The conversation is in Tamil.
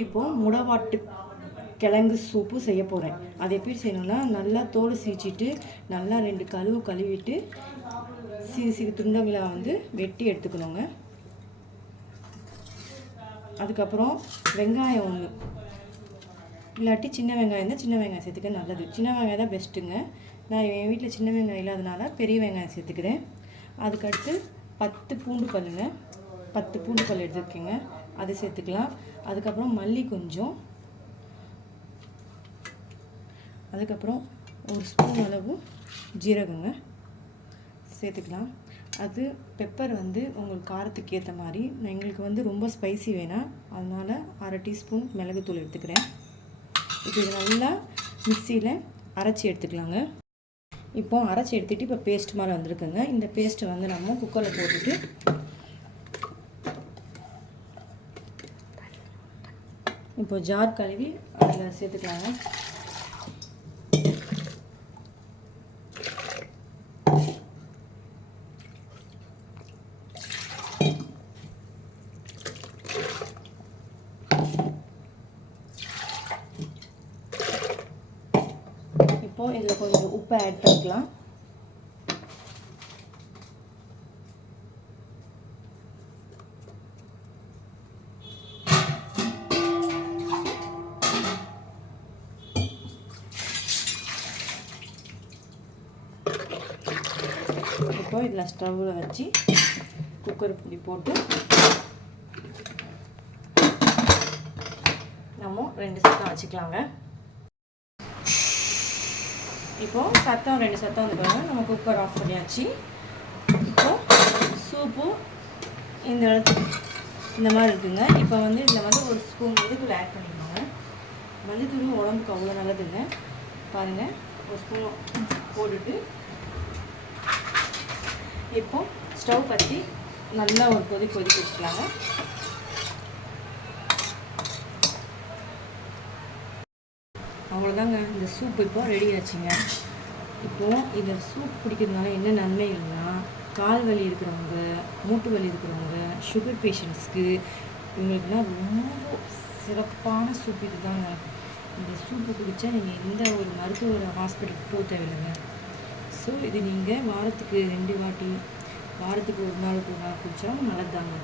இப்போது முடவாட்டு கிழங்கு சூப்பு செய்ய போகிறேன். அது எப்படி செய்யணும்னா, நல்லா தோல் சீச்சிட்டு நல்லா 2 கழுவிட்டு சிறு துண்டங்களை வெட்டி எடுத்துக்கணுங்க. அதுக்கப்புறம் வெங்காயம் 1, இல்லாட்டி சின்ன வெங்காயம் தான் சின்ன வெங்காயம் சேர்த்துக்க நல்லது. சின்ன வெங்காயம் தான் பெஸ்ட்டுங்க. நான் என் வீட்டில் சின்ன வெங்காயம் இல்லாதனால பெரிய வெங்காயம் சேர்த்துக்கிறேன். அதுக்கடுத்து 10 பூண்டு பல்லுங்க, 10 பூண்டு பல் எடுத்துக்கோங்க, அதை சேர்த்துக்கலாம். அதுக்கப்புறம் மல்லி கொஞ்சம், அதுக்கப்புறம் 1 ஸ்பூன் அளவு ஜீரகங்க சேர்த்துக்கலாம். அது பெப்பர் உங்களுக்கு காரத்துக்கு ஏற்ற மாதிரி. எங்களுக்கு ரொம்ப ஸ்பைசி வேணாம், அதனால் 1/2 டீஸ்பூன் மிளகுத்தூள் எடுத்துக்கிறேன். இப்போ இது நல்லா மிக்சியில் அரைச்சி எடுத்துக்கலாங்க. இப்போ அரைச்சி எடுத்துகிட்டு இப்போ பேஸ்ட் மாதிரி வந்திருக்குங்க. இந்த பேஸ்ட்டை நம்ம குக்கரில் போட்டுட்டு இப்போ ஜார் கழுவி அதில் சேர்த்துக்கலாங்க. இப்போ இதில் கொஞ்சம் உப்பு ஆட் பண்ணிக்கலாம். இப்போ இதில் ஸ்டவ்வில் வச்சு குக்கர் இப்படி போட்டு நம்ம 2 சத்தம் வச்சுக்கலாங்க. இப்போது சத்தம் 2 சத்தம் வந்துருக்காங்க. நம்ம குக்கர் ஆஃப் பண்ணியாச்சு. இப்போது சூப்பு இந்த மாதிரி இருக்குங்க. இப்போ இதில் 1 ஸ்பூன் மல்லித்தூள் ஆட் பண்ணிக்கோங்க. மல்லித்தூள் உடம்புக்கு அவ்வளோ நல்லதுங்க. பாருங்கள், 1 ஸ்பூன் போட்டுட்டு இப்போது ஸ்டவ் பற்றி நல்லா ஒரு கொதிக்க வச்சுக்கலாங்க. அவ்வளோதாங்க, இந்த சூப் இப்போ ரெடி ஆச்சுங்க. இப்போது இந்த சூப் குடிக்கிறதுனால என்ன நன்மைகள்னா, கால் வலி இருக்கிறவங்க, மூட்டு வலி இருக்கிறவங்க, சுகர் பேஷண்ட்ஸ்க்கு, இவங்களுக்குலாம் ரொம்ப சிறப்பான சூப் இது தாங்க. இந்த சூப்பு குடித்தா நீங்கள் எந்த ஒரு மருத்துவ ஹாஸ்பிட்டலுக்கு போக தேவையில்லைங்க. ஸோ இது நீங்கள் வாரத்துக்கு 2 வாட்டி, வாரத்துக்கு 1 நாள் குடித்தாலும் நல்லது தாங்க.